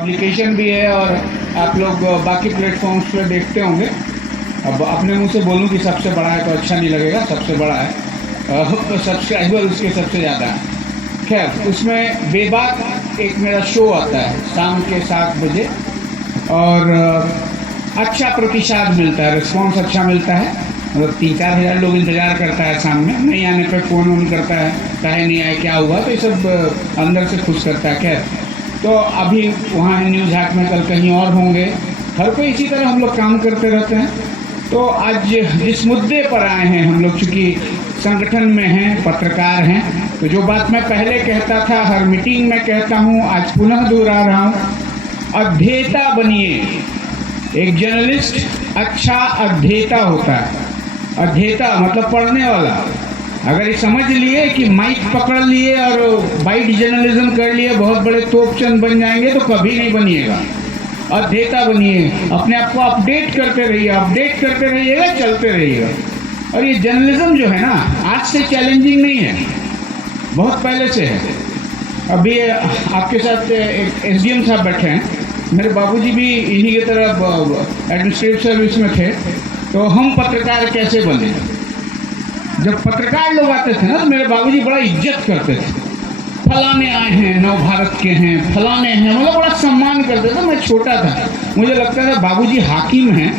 Application भी है और आप लोग बाकी प्लेटफॉर्म्स पे देखते होंगे। अब अपने मुंह से बोलूं कि सबसे बड़ा है तो अच्छा नहीं लगेगा, सबसे बड़ा है, सब्सक्राइबर उसके सबसे ज़्यादा है। खैर, उसमें बेबाक एक मेरा शो आता है शाम के 7 बजे और अच्छा प्रतिसाद मिलता है, रिस्पॉन्स अच्छा मिलता है। मतलब 3-4 हज़ार लोग इंतज़ार करता है सामने, नहीं आने पर फ़ोन वोन करता है, काहे नहीं आए, क्या हुआ, तो ये सब अंदर से खुश करता है। खैर, तो अभी वहाँ न्यूज़ हैक में, कल कहीं और होंगे, हर कोई इसी तरह हम लोग काम करते रहते हैं। तो आज जिस मुद्दे पर आए हैं हम लोग, चूँकि संगठन में हैं, पत्रकार हैं, तो जो बात मैं पहले कहता था, हर मीटिंग में कहता हूँ, आज पुनः दोहरा रहा हूँ, अध्येता बनिए। एक जर्नलिस्ट अच्छा अध्येता होता है। अध्येता मतलब पढ़ने वाला। अगर ये समझ लिए कि माइक पकड़ लिए और बाइट जर्नलिज्म कर लिए, बहुत बड़े तोपचंद बन जाएंगे, तो कभी नहीं बनिएगा। अध्येता बनिए, अपने आप को अपडेट करते रहिए, अपडेट करते रहिएगा, चलते रहिएगा। और ये जर्नलिज्म जो है ना, आज से चैलेंजिंग नहीं है, बहुत पहले से है। अभी आपके साथ एक एसडीएम साहब बैठे हैं, मेरे बाबूजी भी इन्हीं की तरह एडमिनिस्ट्रेटिव सर्विस में थे। तो हम पत्रकार कैसे बने? जब पत्रकार लोग आते थे ना, तो मेरे बाबूजी बड़ा इज्जत करते थे। फलाने आए हैं, नव भारत के हैं, फलाने हैं, मतलब बड़ा सम्मान करते थे। मैं छोटा था, मुझे लगता था बाबूजी हाकिम हैं,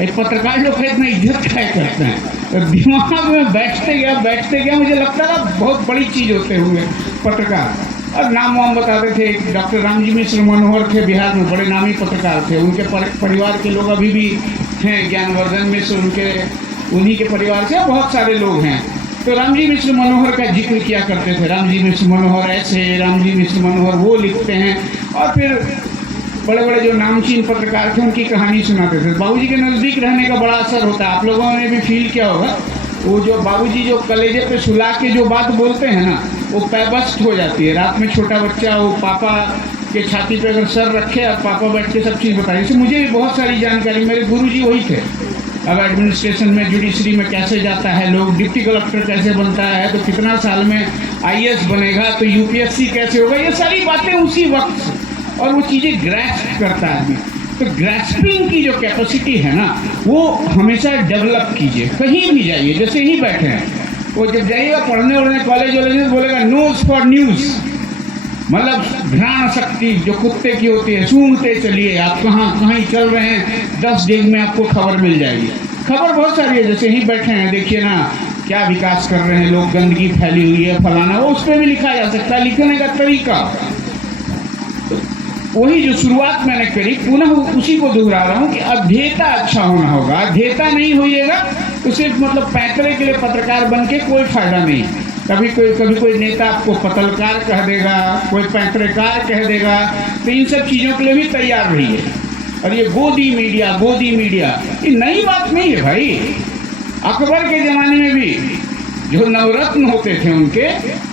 एक पत्रकार लोग इतना इज्जत क्या करते हैं। तो दिमाग में बैठते गया, मुझे लगता था बहुत बड़ी चीज़ होते हुए पत्रकार। और नाम वाम बताते थे, डॉक्टर रामजी मिश्र मनोहर थे, बिहार में बड़े नामी पत्रकार थे। उनके परिवार के लोग अभी भी हैं, ज्ञानवर्धन मिश्र उन्हीं के परिवार से बहुत सारे लोग हैं। तो रामजी मिश्र मनोहर का जिक्र किया करते थे, रामजी मिश्र मनोहर ऐसे, रामजी मिश्र मनोहर वो लिखते हैं। और फिर बड़े बड़े जो नामचीन पत्रकार थे उनकी कहानी सुनाते थे। बाबूजी के नज़दीक रहने का बड़ा असर होता है, आप लोगों ने भी फील किया होगा। वो जो बाबूजी जो कलेजे पे सुला के जो बात बोलते हैं ना, वो पैबस्त हो जाती है। रात में छोटा बच्चा वो पापा के छाती पे अगर सर रखे और पापा बैठ के सब चीज़ बताए। जैसे मुझे भी बहुत सारी जानकारी, मेरे गुरुजी वही थे। अब एडमिनिस्ट्रेशन में, जुडिशरी में कैसे जाता है लोग, डिप्टी कलेक्टर कैसे बनता है, तो कितना साल में आईएएस बनेगा, तो यूपीएससी कैसे होगा, ये सारी बातें उसी वक्त। और वो चीज़ें ग्रैस्प करता है आदमी। तो ग्रैस्पिंग की जो कैपेसिटी है ना, वो हमेशा डेवलप कीजिए। कहीं भी जाइए, जैसे ही बैठे हैं, वो जब जाइएगा पढ़ने वढ़ने कॉलेज वॉलेज, बोलेगा नोज फॉर न्यूज़, मतलब घ्राण शक्ति जो कुत्ते की होती है, सूंघते चलिए। आप कहीं चल रहे हैं, 10 दिन में आपको खबर मिल जाएगी। खबर बहुत सारी है, जैसे ही बैठे हैं, देखिए ना क्या विकास कर रहे हैं लोग, गंदगी फैली हुई है, फलाना, वो उस पर भी लिखा जा सकता है, लिखने का तरीका। वही जो शुरुआत मैंने करी, पुनः उसी को दोहरा रहा हूँ कि अध्येता अच्छा होना होगा। अध्येता नहीं होइएगा तो सिर्फ मतलब पैतरे के लिए पत्रकार बन के कोई फायदा नहीं। कभी कोई नेता आपको पत्रकार कह देगा, कोई पैतरेकार कह देगा, तो इन सब चीज़ों के लिए भी तैयार रहिए। और ये गोदी मीडिया ये नई बात नहीं है भाई। अकबर के ज़माने में भी जो नवरत्न होते थे उनके,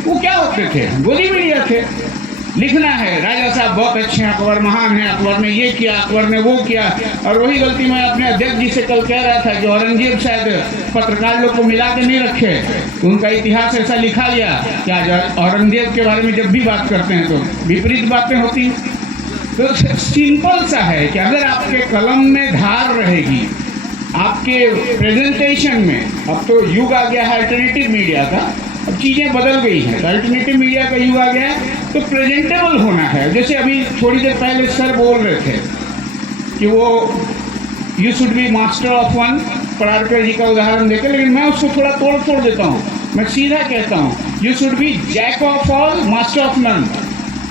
वो क्या होते थे? गोदी मीडिया थे। लिखना है, राजा साहब बहुत अच्छे हैं, अकबर महान है, अकबर ने ये किया, अकबर ने वो किया। और वही गलती मैं अपने अध्यक्ष जी से कल कह रहा था कि औरंगजेब शायद पत्रकार लोग को मिला के नहीं रखे, तो उनका इतिहास ऐसा लिखा गया कि आज औरंगजेब के बारे में जब भी बात करते हैं तो विपरीत बातें होती। तो सिंपल सा है कि अगर आपके कलम में धार रहेगी, आपके प्रेजेंटेशन में, अब तो युग आ गया है अल्टरनेटिव मीडिया का, अब चीज़ें बदल गई हैं, तो अल्टरनेटिव मीडिया का युग आ गया है, तो प्रेजेंटेबल होना है। जैसे अभी थोड़ी देर पहले सर बोल रहे थे कि वो you should be master of one, Pararkar ji का उदाहरण देकर, लेकिन मैं उसको थोड़ा तोड़ देता हूँ। मैं सीधा कहता हूँ, you should be jack of all, master of none.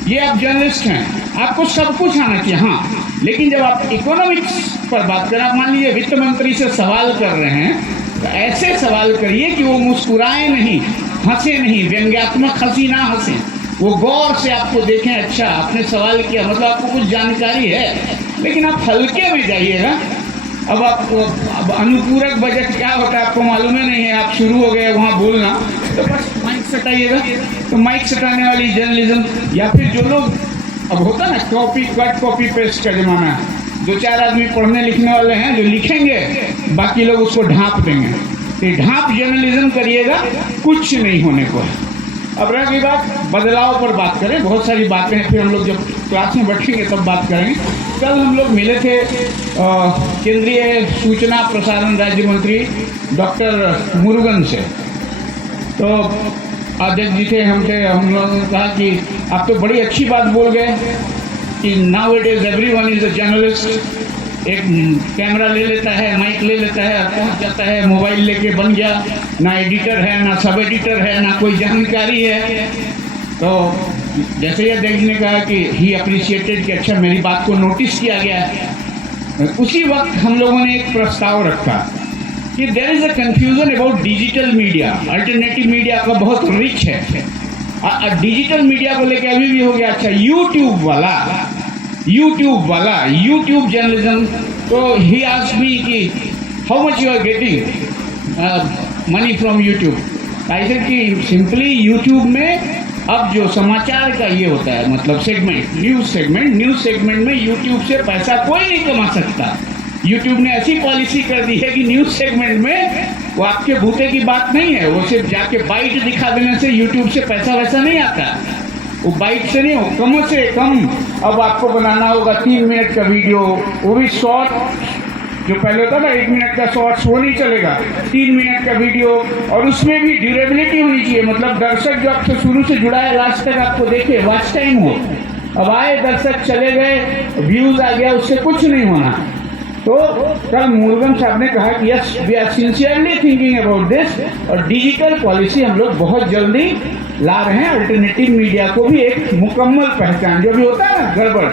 ये आप जर्नलिस्ट हैं, आपको सब कुछ आना चाहिए, हाँ, लेकिन जब आप इकोनॉमिक्स पर बात करें, आप मान लीजिए वित्त मंत्री से सवाल कर रहे हैं, तो ऐसे सवाल करिए कि वो मुस्कुराए नहीं, हंसे नहीं, व्यंग्यात्मक हंसी ना हंसे, वो गौर से आपको देखें। अच्छा, आपने सवाल किया, मतलब आपको कुछ जानकारी है, लेकिन आप हल्के में जाइएगा। अब आपको अब अनुपूरक बजट क्या होता है आपको मालूम ही नहीं है, आप शुरू हो गए वहाँ बोलना, तो बस माइक सटाइएगा। तो माइक सटाने वाली जर्नलिज्म, या फिर जो लोग, अब होता ना कॉपी पेस्ट का जमाना है, 2-4 आदमी पढ़ने लिखने वाले हैं जो लिखेंगे, बाकी लोग उसको ढांप देंगे। तो ढांप जर्नलिज्म करिएगा, कुछ नहीं होने को है। अब रही बात बदलाव पर बात करें, बहुत सारी बातें फिर हम लोग जब क्लास में बैठेंगे तब बात करेंगे। कल हम लोग मिले थे केंद्रीय सूचना प्रसारण राज्य मंत्री डॉक्टर मुरुगन से। तो अध्यक्ष जी थे, हम लोगों ने कहा कि आप तो बड़ी अच्छी बात बोल गए कि now it is everyone is a journalist. एक कैमरा ले लेता है, माइक ले लेता है, पहुंच जाता है, मोबाइल लेके बन गया, ना एडिटर है, ना सब एडिटर है, ना कोई जानकारी है। तो जैसे ही अध्यक्ष ने कहा कि ही अप्रिशिएटेड कि अच्छा मेरी बात को नोटिस किया गया है, उसी वक्त हम लोगों ने एक प्रस्ताव रखा कि there is a confusion about digital media. Alternative media का बहुत रिच है, डिजिटल मीडिया को लेकर अभी भी हो गया अच्छा यूट्यूब वाला यूट्यूब जर्नलिज्म। तो ही आस्क्ड मी कि how much you are getting money from YouTube. I said कि सिंपली यूट्यूब में अब जो समाचार का ये होता है, मतलब सेगमेंट, न्यूज़ सेगमेंट में यूट्यूब से पैसा कोई नहीं कमा सकता। यूट्यूब ने ऐसी पॉलिसी कर दी है कि न्यूज़ सेगमेंट में वो आपके भूते की बात नहीं है, वो सिर्फ जाके बाइट दिखा देने से यूट्यूब से पैसा वैसा नहीं आता। वो बाइट से नहीं हो, कम से कम अब आपको बनाना होगा 3 मिनट का वीडियो, वो भी शॉर्ट। जो पहले होता था 1 मिनट का शॉर्ट्स, वो नहीं चलेगा, 3 मिनट का वीडियो, और उसमें भी ड्यूरेबिलिटी होनी चाहिए। मतलब दर्शक जो आपसे शुरू से जुड़ा है लास्ट तक आपको देखे, वॉच टाइम हो। अब आए दर्शक चले गए, व्यूज़ आ गया, उससे कुछ नहीं होना। तो कल मुरुगन साहब ने कहा कि yes we are sincerely thinking about this, और डिजिटल पॉलिसी हम लोग बहुत जल्दी ला रहे हैं। अल्टरनेटिव मीडिया को भी एक मुकम्मल पहचान, जो भी होता है ना गड़बड़,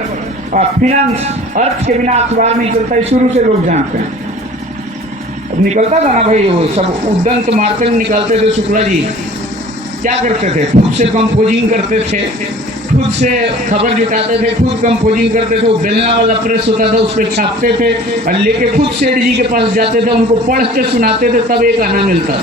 फिनांस, अर्थ के बिना अखबार नहीं चलता, है शुरू से लोग जानते हैं। अब निकलता था ना भाई, वो सब उद्दंत मार्केट निकालते थे। शुक्ला जी क्या करते थे, खुद से कंपोजिंग करते थे, खुद से खबर जुटाते थे, खुद कंपोजिंग करते थे। वो बेलना वाला प्रेस होता था, उस पर छापते थे और लेके खुद सेठ जी के पास जाते थे, उनको पढ़ के सुनाते थे, तब एक आना मिलता।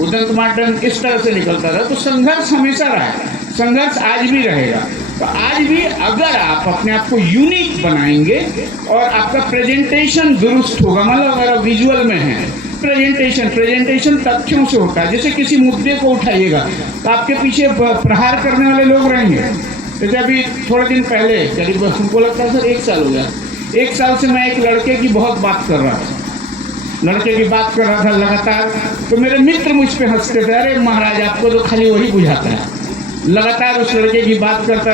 उद्दंत मार्टन इस तरह से निकलता था। तो संघर्ष हमेशा रहा है, संघर्ष आज भी रहेगा। तो आज भी अगर आप अपने आप को यूनिक बनाएंगे और आपका प्रेजेंटेशन दुरुस्त होगा, मतलब अगर आप विजुअल में हैं, प्रेजेंटेशन तथ्यों से होता है। जैसे किसी मुद्दे को उठाइएगा तो आपके पीछे प्रहार करने वाले लोग रहेंगे। जैसे अभी थोड़े दिन पहले, करीब हमको लगता है सर 1 साल हो गया, 1 साल से मैं एक लड़के की बहुत बात कर रहा था, लगातार। तो मेरे मित्र मुझ पर हंसते थे, अरे महाराज आपको तो खाली वही बुझाता है। लगातार उस लड़के की बात करता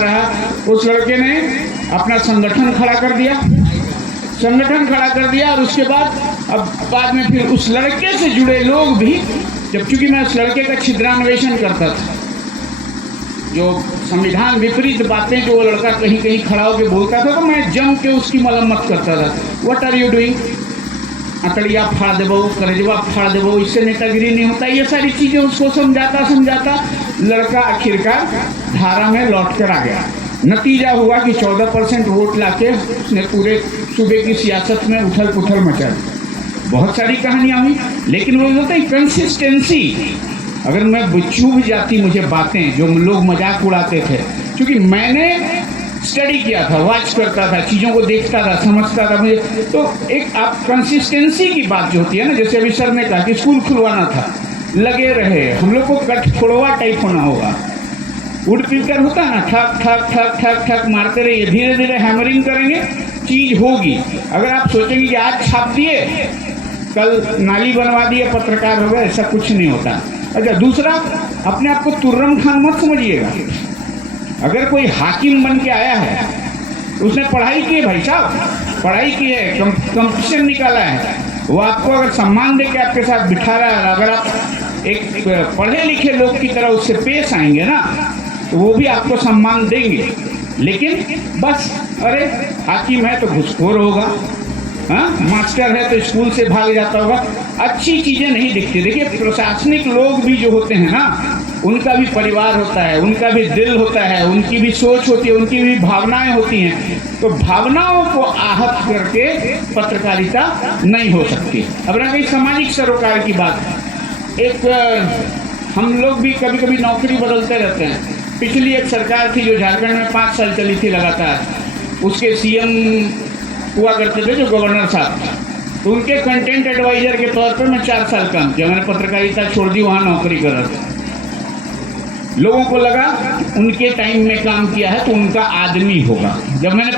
रहा। उस लड़के ने अपना संगठन खड़ा कर दिया, और उसके बाद में फिर उस लड़के से जुड़े लोग भी, जब चूंकि मैं उस लड़के का छिद्रान्वेषण करता था, जो संविधान विपरीत बातें जो वो लड़का कहीं कहीं खड़ा होकर बोलता था, तो मैं जम के उसकी मरम्मत करता था। व्हाट आर यू डूइंग, अकड़िया फाड़ देबो, करेजवा फाड़ देबो, इससे नेतागिरी नहीं होता। ये सारी चीज़ें उसको समझाता लड़का आखिरकार धारा में लौट कर आ गया। नतीजा हुआ कि 14% वोट लाके उसने पूरे सूबे की सियासत में उथल पुथल मचा दी। बहुत सारी कहानियाँ हुई, लेकिन वो होता है कंसिस्टेंसी। अगर मैं चूक जाती मुझे बातें जो लोग मजाक उड़ाते थे, क्योंकि मैंने स्टडी किया था, वॉच करता था, चीज़ों को देखता था, समझता था मुझे। तो एक आप कंसिस्टेंसी की बात जो होती है ना, जैसे अभी सर ने कहा कि स्कूल खुलवाना था, लगे रहे। हम लोग को कठफोड़वा टाइप होना होगा। वुड पिकर होता है ना, ठक ठक ठक ठक ठक मारते रहिए, धीरे धीरे हैमरिंग करेंगे, चीज़ होगी। अगर आप सोचेंगे कि आज छाप दिए, कल नाली बनवा दिए, पत्रकार हो गए, ऐसा कुछ नहीं होता। अच्छा, दूसरा, अपने आप को तुर्रम खान मत समझिएगा। अगर कोई हाकिम बन के आया है, उसने पढ़ाई की है भाई साहब, पढ़ाई की है, कंपटीशन निकाला है, वो आपको अगर सम्मान दे के आपके साथ बिठा रहा है, अगर आप एक पढ़े लिखे लोग की तरह उससे पेश आएंगे ना, तो वो भी आपको सम्मान देंगे। लेकिन बस अरे हाकिम है तो घुसखोर होगा, हाँ, मास्टर है तो स्कूल से भाग जाता होगा, अच्छी चीज़ें नहीं दिखती। देखिए, प्रशासनिक लोग भी जो होते हैं ना, उनका भी परिवार होता है, उनका भी दिल होता है, उनकी भी सोच होती है, उनकी भी भावनाएं होती हैं। तो भावनाओं को आहत करके पत्रकारिता नहीं हो सकती। अब रह गई सामाजिक सरोकार की बात, एक हम लोग भी कभी कभी नौकरी बदलते रहते हैं। पिछली एक सरकार थी जो झारखंड में 5 साल चली थी लगातार, उसके सीएम हुआ करते थे जो गवर्नर साहब, तो उनके कंटेंट एडवाइजर के तौर पर मैं 4 साल काम किया। मैंने पत्रकारिता छोड़ दी, वहाँ नौकरी कर रहा था। लोगों को लगा उनके टाइम में काम किया है तो उनका आदमी होगा। जब मैंने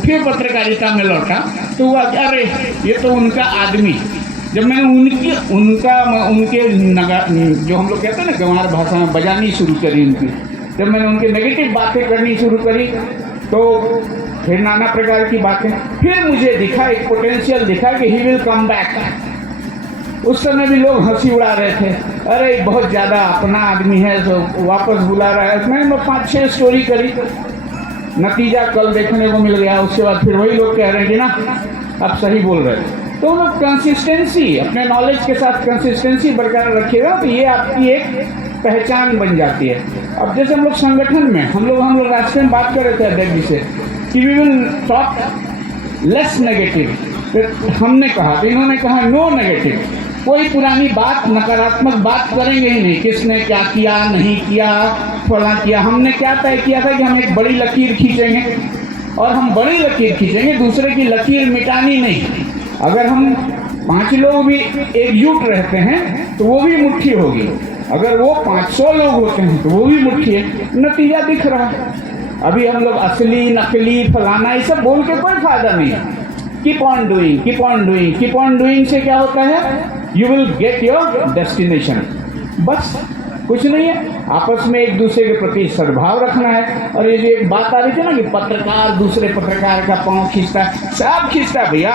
फिर पत्रकारिता में लौटा तो हुआ अरे ये तो उनका आदमी। जब मैंने उनके जो हम लोग कहते हैं ना गंवार भाषा में बजानी शुरू करी उनकी, जब मैंने उनके नेगेटिव बातें करनी शुरू करी तो फिर नाना प्रकार की बातें, फिर मुझे दिखा एक पोटेंशियल दिखा कि ही विल कम बैक। उस समय भी लोग हंसी उड़ा रहे थे, अरे बहुत ज़्यादा अपना आदमी है तो वापस बुला रहा है। मैंने 5-6 स्टोरी करी, नतीजा कल देखने को मिल गया। उसके बाद फिर वही लोग कह रहे हैं कि ना आप सही बोल रहे हैं। तो लोग कंसिस्टेंसी, अपने नॉलेज के साथ कंसिस्टेंसी बरकरार रखिएगा तो ये आपकी एक पहचान बन जाती है। अब जैसे हम लोग संगठन में हम लोग रास्ते में बात कर रहे थे अध्यक्ष जी से कि we will talk less negative, फिर हमने कहा तो इन्होंने कहा नो नेगेटिव, कोई पुरानी बात नकारात्मक बात करेंगे ही नहीं, किसने क्या किया नहीं किया फला किया। हमने क्या तय किया था कि हम एक बड़ी लकीर खींचेंगे और हम बड़ी लकीर खींचेंगे, दूसरे की लकीर मिटानी नहीं। अगर हम 5 लोग भी एकजुट रहते हैं तो वो भी मुट्ठी होगी, अगर वो 500 लोग होते हैं तो वो भी मुट्ठी है। नतीजा दिख रहा है। अभी हम लोग असली नकली फलाना ये सब बोल के कोई फायदा नहीं है। Keep on doing, keep on doing, keep on doing से क्या होता है, you will get your destination. बस कुछ नहीं है, आपस में एक दूसरे के प्रति सद्भाव रखना है। और ये जो एक बात आ रही थी ना कि पत्रकार दूसरे पत्रकार का पाँव खींचता है, सब खींचता है भैया।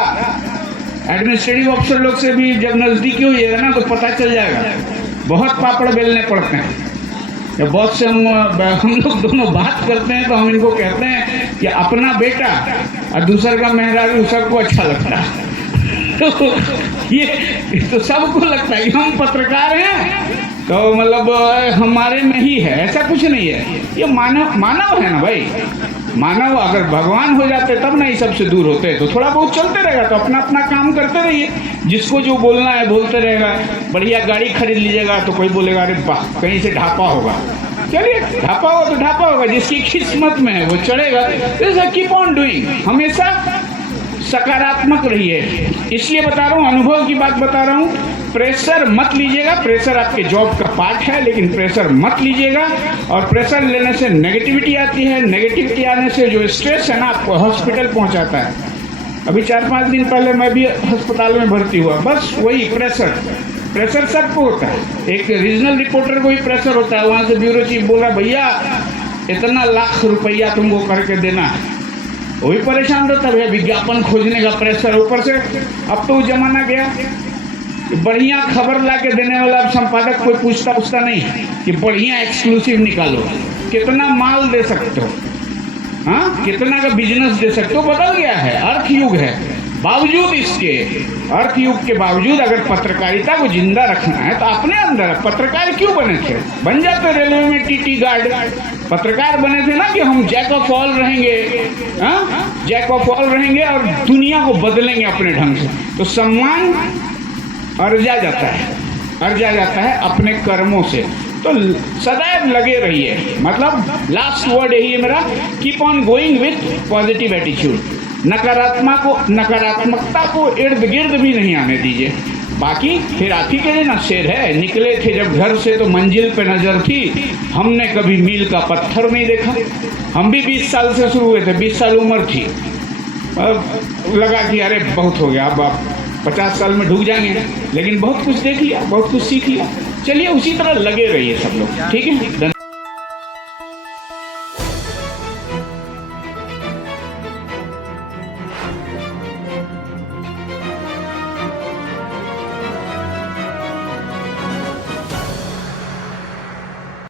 एडमिनिस्ट्रेटिव ऑफिसर लोग से भी जब नज़दीकी होइएगा ना तो पता चल जाएगा, बहुत पापड़ बेलने पड़ते हैं। जब बहुत से हम लोग दोनों बात करते हैं तो हम इनको कहते हैं कि अपना बेटा और दूसरे का मेहरारू सबको अच्छा लगता है। तो ये तो सबको लगता है कि हम पत्रकार हैं तो मतलब हमारे में ही है, ऐसा कुछ नहीं है। ये मानव है ना भाई, मानव अगर भगवान हो जाते तब ना ये सबसे दूर होते, तो थोड़ा बहुत चलते रहेगा तो अपना अपना काम करते रहिए। जिसको जो बोलना है बोलते रहेगा। बढ़िया गाड़ी खरीद लीजिएगा तो कोई बोलेगा अरे वाह कहीं से ढापा होगा, चलिए ढापा हो तो ढापा होगा, जिसकी किस्मत में है वो चढ़ेगा। जैसे कीप ऑन डूइंग, हमेशा सकारात्मक रहिए। इसलिए बता रहा हूँ, अनुभव की बात बता रहा हूँ। प्रेशर मत लीजिएगा, प्रेशर आपके जॉब का पार्ट है लेकिन प्रेशर मत लीजिएगा। और प्रेशर लेने से नेगेटिविटी आती है, नेगेटिविटी आने से जो स्ट्रेस है ना आपको हॉस्पिटल पहुंचाता है। अभी 4-5 दिन पहले मैं भी अस्पताल में भर्ती हुआ, बस वही प्रेशर सबको होता है। एक रीजनल रिपोर्टर को ही प्रेशर होता है, वहाँ से ब्यूरो चीफ बोल रहा भैया इतना लाख रुपया तुमको करके देना है, वही परेशान रहता है। विज्ञापन खोजने का प्रेशर, ऊपर से अब तो जमाना गया बढ़िया खबर ला के देने वाला अब संपादक कोई पूछता नहीं कि बढ़िया एक्सक्लूसिव निकालो, कितना माल दे सकते हो, हाँ कितना का बिजनेस दे सकते हो। बदल गया है, अर्थ युग है। बावजूद इसके अर्थ युग के बावजूद अगर पत्रकारिता को जिंदा रखना है तो अपने अंदर पत्रकार क्यों बने थे, बन जाते रेलवे में टीटी गार्ड। पत्रकार बने थे ना कि हम जैक ऑफ ऑल रहेंगे, हाँ जैक ऑफ ऑल रहेंगे और दुनिया को बदलेंगे अपने ढंग से। तो सम्मान अर्जा जाता है अपने कर्मों से। तो सदैव लगे रहिए, मतलब लास्ट वर्ड यही है मेरा, keep on going with positive attitude. नकारात्मकता को इर्द गिर्द भी नहीं आने दीजिए। बाकी फिर आप ही के ना शेर है, निकले थे जब घर से तो मंजिल पे नजर थी, हमने कभी मील का पत्थर नहीं देखा। हम भी 20 साल से शुरू हुए थे, 20 साल उम्र थी, अब लगा कि अरे बहुत हो गया, अब आप 50 साल में ढुक जाएंगे, लेकिन बहुत कुछ देख लिया, बहुत कुछ सीख लिया। चलिए उसी तरह लगे रहिए सब लोग, ठीक है।